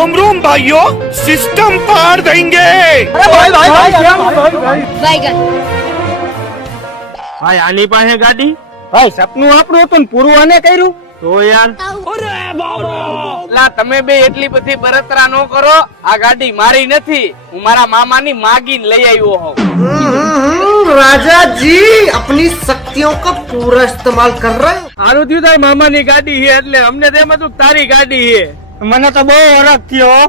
रोम रोम भाइयों, सिस्टम पार देंगे। बैगन ભાઈ આની પાસે ગાડી ભાઈ સપનું આપણું હતું ને પૂરું આને કર્યું. તો યાર લા તમે બે એટલી બધી બળતરા નો કરો. આ ગાડી મારી નથી, હું મારા મામાની માગીને લઈ આવ્યો હોઉં. राजा जी अपनी शक्तियों का पूरा इस्तेमाल कर रहे हैं. સારું થયું તારી મામાની ગાડી છે એટલે અમને તો એમ હતું કે તારી ગાડી છે. મને તો બહુ હરખ થયો.